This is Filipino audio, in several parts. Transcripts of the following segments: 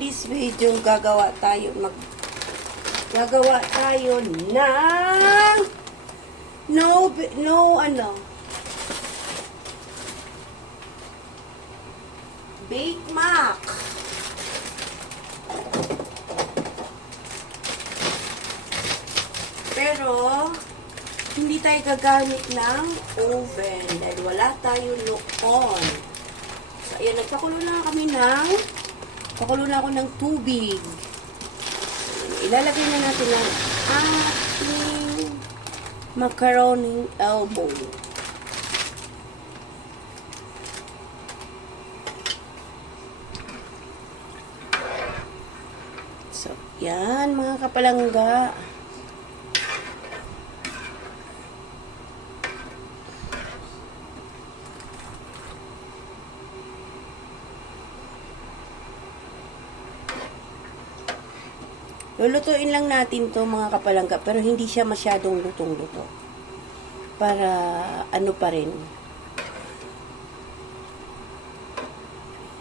today's video, gagawa tayo ng Bake Mac. Pero hindi tayo gagamit ng oven dahil wala tayo noon. So, ayan, pakulo na ako ng tubig. Ilalagay na natin ang ating macaroni elbow. So, yan mga kapalangga. Lulutuin lang natin to mga kapalangga, pero hindi siya masyadong lutong-luto. Para ano pa rin.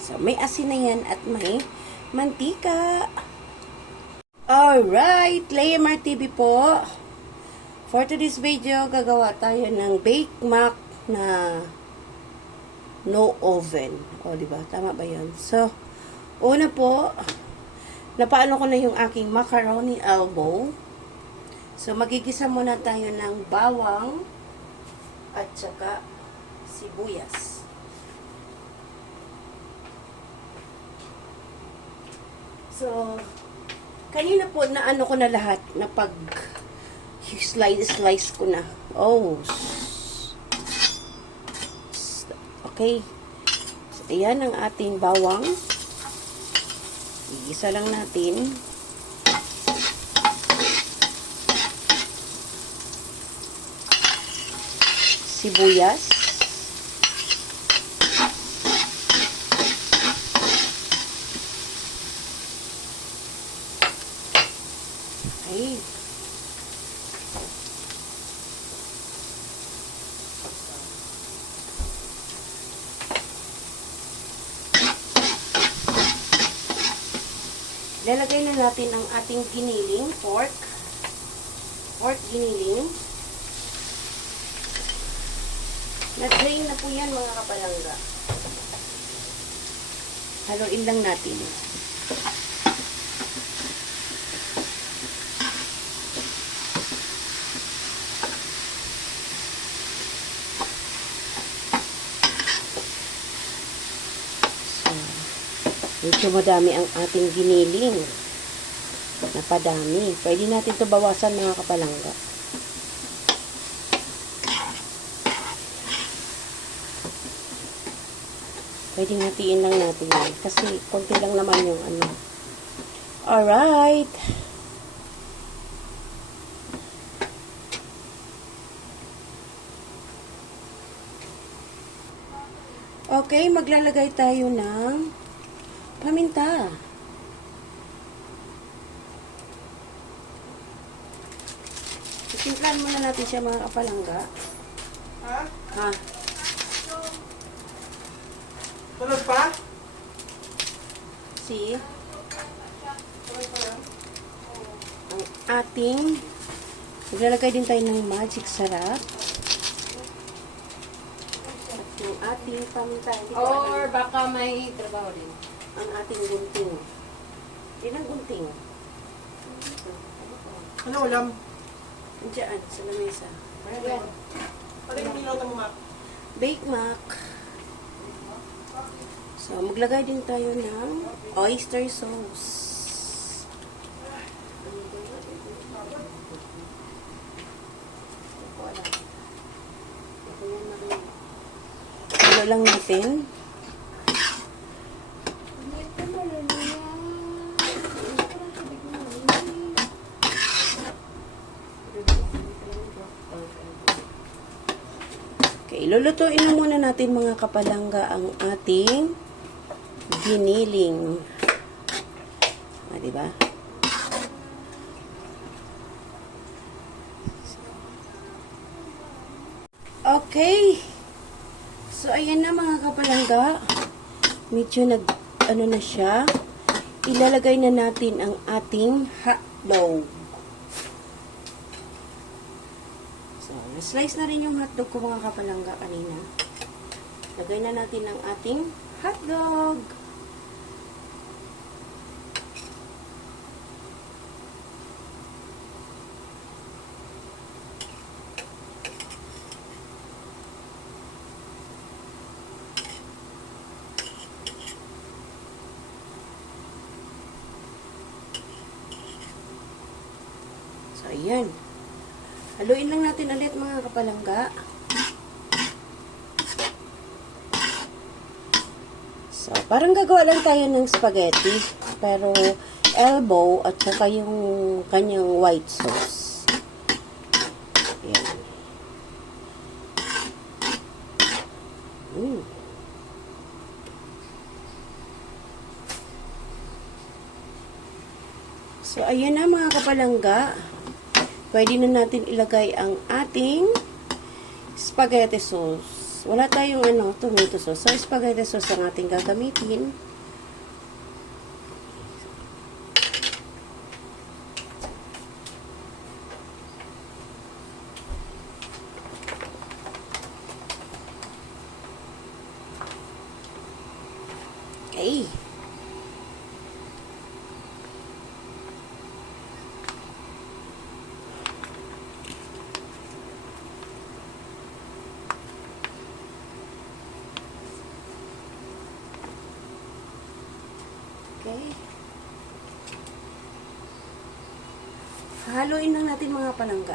So, may asin na yan at may mantika. Alright, Layamar TV po. For today's video, gagawa tayo ng Bake Mac na no oven. O, diba? Tama ba yun? So, una po, napaano ko na yung aking macaroni elbow. So, magigisa muna tayo ng bawang at saka sibuyas. So, kanina po na ano ko na lahat na pag slice ko na. Oh. Okay. So, ayan ang ating bawang. Igisa lang natin. Sibuyas. Okay. Lalagay na natin ang ating giniling pork. Pork giniling. Na-drain na po yan mga kapalangga. Haluin lang natin. Medyo madami ang ating giniling. Napadami. Pwede natin ito bawasan mga kapalangga. Pwede hatiin lang natin yan. Kasi konti lang naman yung ano. Alright. Okay, maglalagay tayo ng paminta. Simplahan muna natin siya mga kapalangga. Ha? Ha? Tulog pa? See? Tulog pa yan? Ang ating maglalagay din tayo ng magic sarap. At yung ating paminta. Or baka may trabaho din. Ang ating gunting. Ilang gunting? Ano ulam? Diyan, sa lamesa. Yan. Ano yung niluto mo, Mac? Bake Mac. So, maglagay din tayo ng oyster sauce. Halo lang natin. Okay, lulutuin na muna natin mga kapalangga ang ating giniling. Diba? Okay. So, ayan na mga kapalangga. Medyo ano na siya. ilalagay na natin ang ating hotdog. So, na-slice na rin yung hotdog ko mga kapalangga kanina. Lagay na natin ang ating hotdog. So, ayan. Haluin lang natin ulit mga kapalangga. So, parang gagawa lang tayo ng spaghetti. Pero, elbow at saka yung kanyang white sauce. Ayan. So, ayan na mga kapalangga. Pwede na natin ilagay ang ating spaghetti sauce. Wala tayong tomato sauce. So, spaghetti sauce ang ating gagamitin. Okay. Okay. Haluin lang natin mga palangga.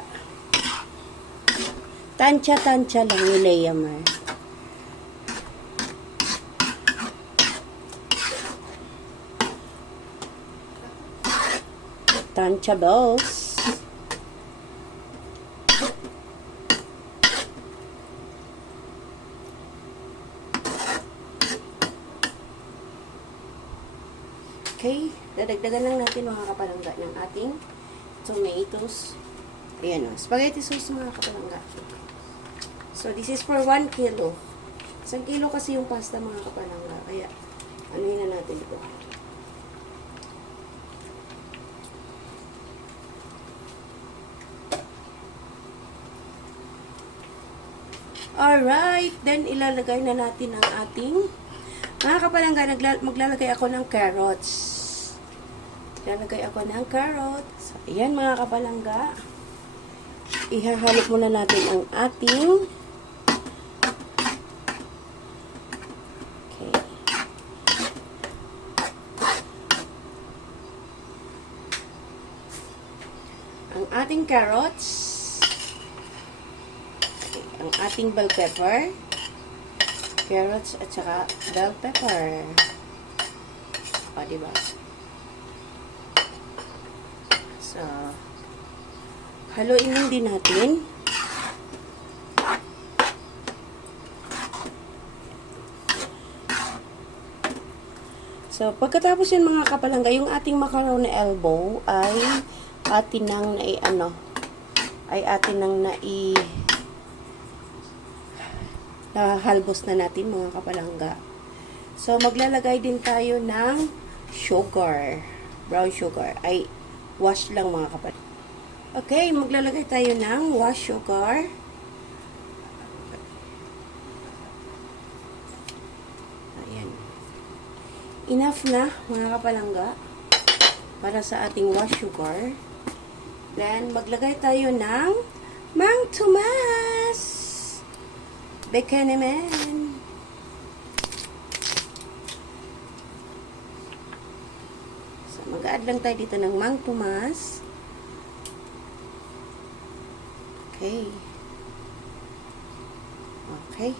Tansya-tansya lang ni Leia Mar. Tansya balls. Okay, dadagdagan lang natin mga kapalangga ng ating tomatoes. Ayan o, spaghetti sauce mga kapalangga. So, this is for 1 kilo. 1 kilo kasi yung pasta mga kapalangga. Kaya, anuhin na natin ito. Alright, then ilalagay na natin ang ating mga kapalangga, maglalagay ako ng carrots. Lalagay ako ng carrots. So, ayan mga kapalangga. Ihahalo muna natin ang ating carrots. Okay, ang ating bell pepper. Carrots at saka bell pepper. O, diba? So, haluin lang din natin. So, pagkatapos yan mga kapalangga, yung ating macaroni elbow ay atin nang nahalbos na natin mga kapalangga. So, maglalagay din tayo ng sugar. Brown sugar. Ay, wash lang mga kapalangga. Okay, maglalagay tayo ng wash sugar. Ayan. Enough na mga kapalangga para sa ating wash sugar. Then, maglagay tayo ng Mang Tomas. Beka naman. So, mag-add lang tayo dito ng Mang Tomas. Okay. Okay.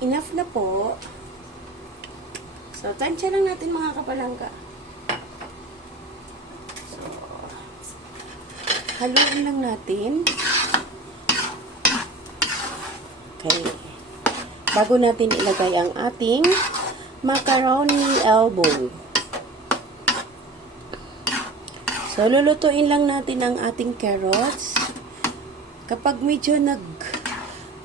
Enough na po. So, tansya lang natin mga kapalangga. So, haluin lang natin. Okay. Bago natin ilagay ang ating macaroni elbow. So, lulutuin lang natin ang ating carrots. Kapag medyo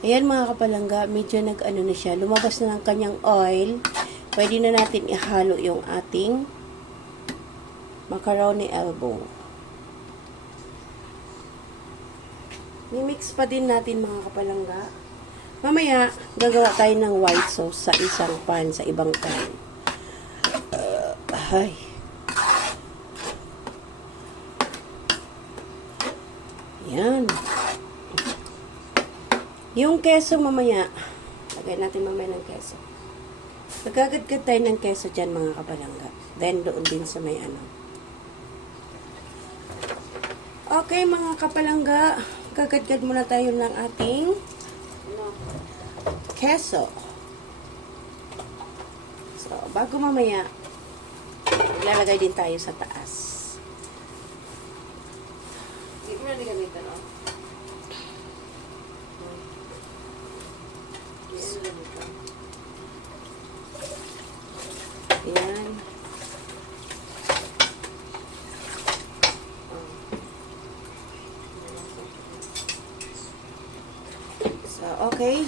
ayan mga kapalangga, medyo na siya, lumabas na ng kanyang oil, pwede na natin ihalo yung ating Macaroni elbow. I-mix pa din natin mga kapalangga. Mamaya, gagawa tayo ng white sauce sa isang pan, sa ibang pan. Ay. Yan. Yung keso mamaya, lagay natin mamaya ng keso. Nagagadgad tayo ng keso dyan mga kapalangga. Then doon din sa may ano. Okay mga kapalangga, gagadgad muna tayo ng ating keso. So, bago mamaya, ilalagay din tayo sa taas. Hindi mo na gamitan, no? Yan. So, okay.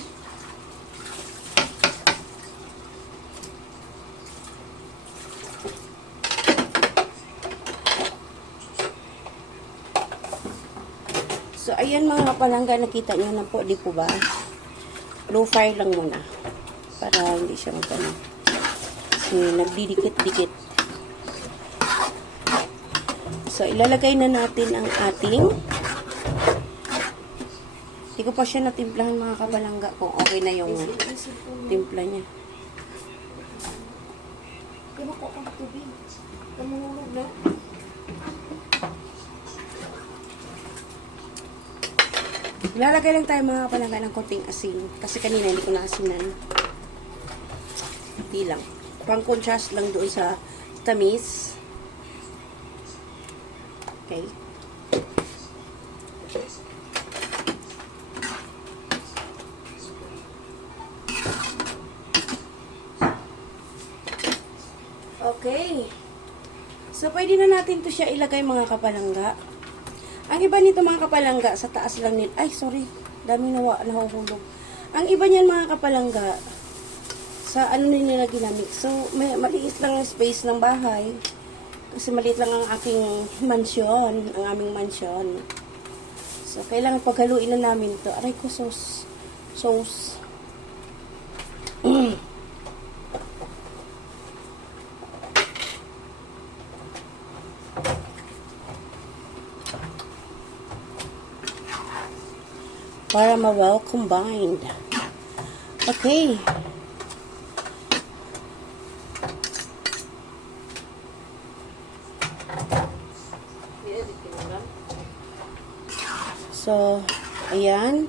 So, ayan mga kapalangga, nakita nyo na po, di po ba? Low fire lang muna. Para hindi siya magano. Kasi nagdidikit-dikit. So, ilalagay na natin ang ating. Hindi ko pa siya natimplahan mga kapalangga kung okay na yung timpla niya. Kaya ko ang tubig. Kamulog na. Ilalagay lang tayo mga kapalangga ng konting asin. Kasi kanina hindi ko naasinan. Hindi lang. Pang contrast lang doon sa tamis. Okay. Okay. So, pwede na natin to siya ilagay mga kapalangga. Ang iba nito mga kapalangga, sa taas lang nila. Ay, sorry. Dami nahuhulog. Ang iba niyan mga kapalangga, sa ano nila ginamit. So, maliit lang ang space ng bahay. Kasi maliit lang ang aking mansyon, ang aming mansyon. So, kailangan paghaluin na namin to. Aray ko, sauce. Sauce. Para ma-well combined. Okay. So, ayan.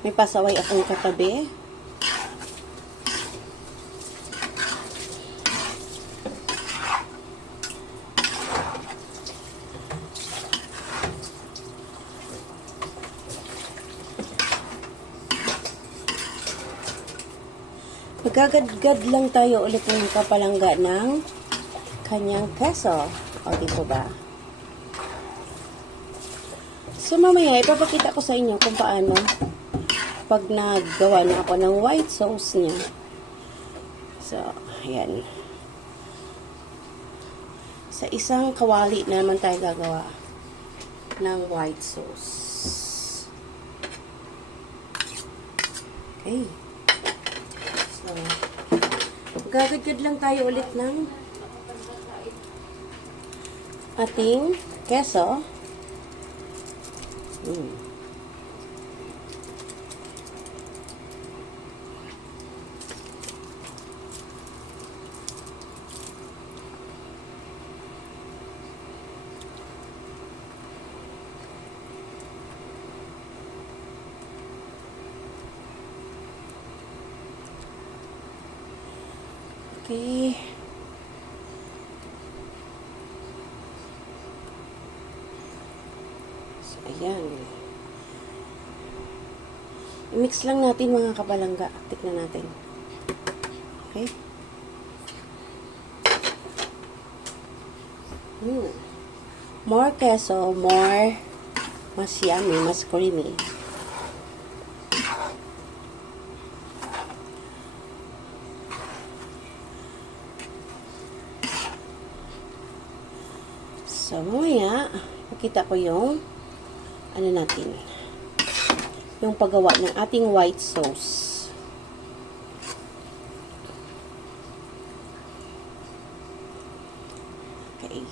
May pasaway akong katabi. Magagadgad lang tayo ulit ng kapalangga ng kanyang keso. O, di po ba? So, mamaya, ipapakita ko sa inyo kung paano pag naggawa na ako ng white sauce niya. So, ayan. Sa isang kawali na naman tayo gagawa ng white sauce. Okay. So, gagadgad lang tayo ulit ng ating keso. Okay. So, ayan. I-mix lang natin mga kapalangga. Tiknan natin. Okay. More queso, more mas yummy, mas creamy. So, mamaya, pakita ko yung ano natin, yung paggawa ng ating white sauce. Okay.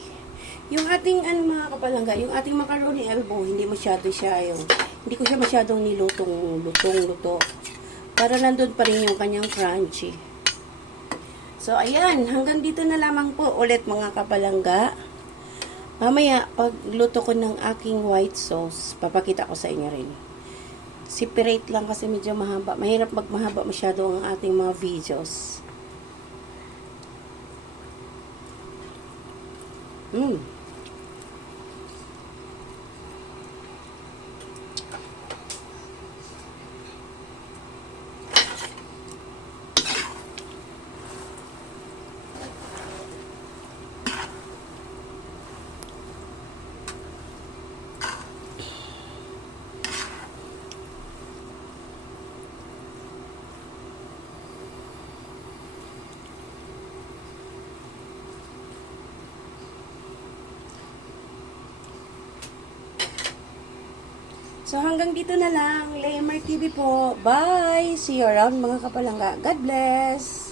Yung ating mga kapalangga, yung ating macaroni elbow, hindi masyado siya hindi ko siya masyadong luto. Para nandun pa rin yung kanyang crunchy. So, ayan, hanggang dito na lamang po ulit mga kapalangga. Mamaya, pag luto ko ng aking white sauce, papakita ko sa inyo rin. Separate lang kasi medyo mahaba. Mahirap magmahaba masyado ang ating mga videos. So, hanggang dito na lang. Laymer TV po. Bye! See you around mga kapalangga. God bless!